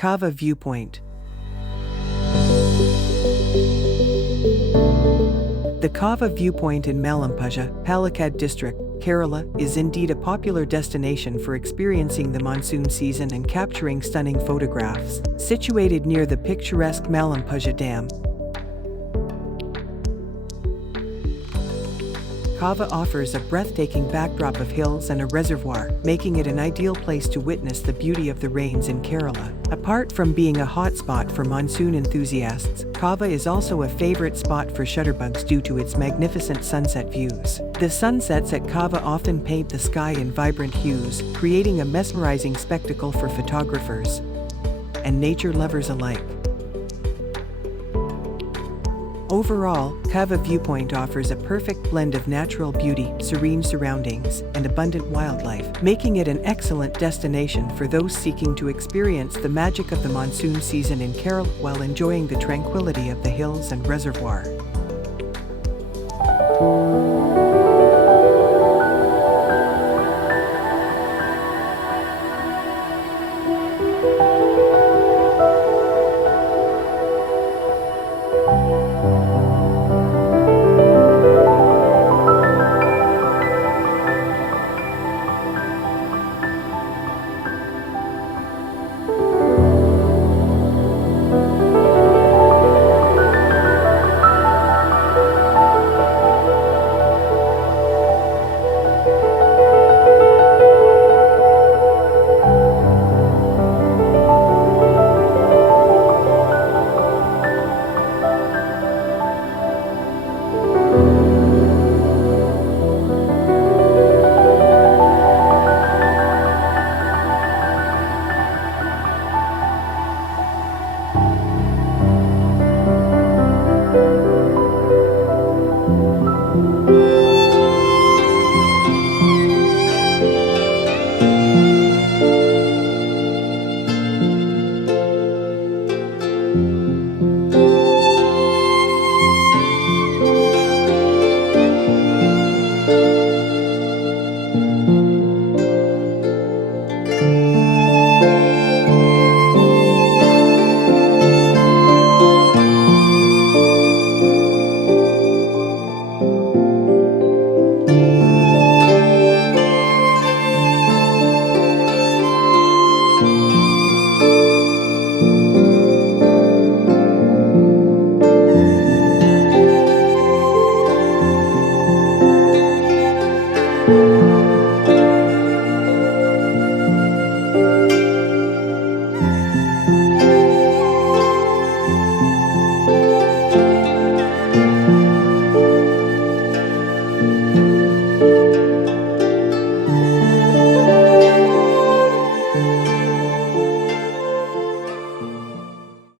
Kava Viewpoint. The Kava Viewpoint in Malampuzha, Palakkad district, Kerala, is indeed a popular destination for experiencing the monsoon season and capturing stunning photographs. Situated near the picturesque Malampuzha Dam, Kava offers a breathtaking backdrop of hills and a reservoir, making it an ideal place to witness the beauty of the rains in Kerala. Apart from being a hotspot for monsoon enthusiasts, Kava is also a favorite spot for shutterbugs due to its magnificent sunset views. The sunsets at Kava often paint the sky in vibrant hues, creating a mesmerizing spectacle for photographers and nature lovers alike. Overall, Kava Viewpoint offers a perfect blend of natural beauty, serene surroundings, and abundant wildlife, making it an excellent destination for those seeking to experience the magic of the monsoon season in Kerala while enjoying the tranquility of the hills and reservoir.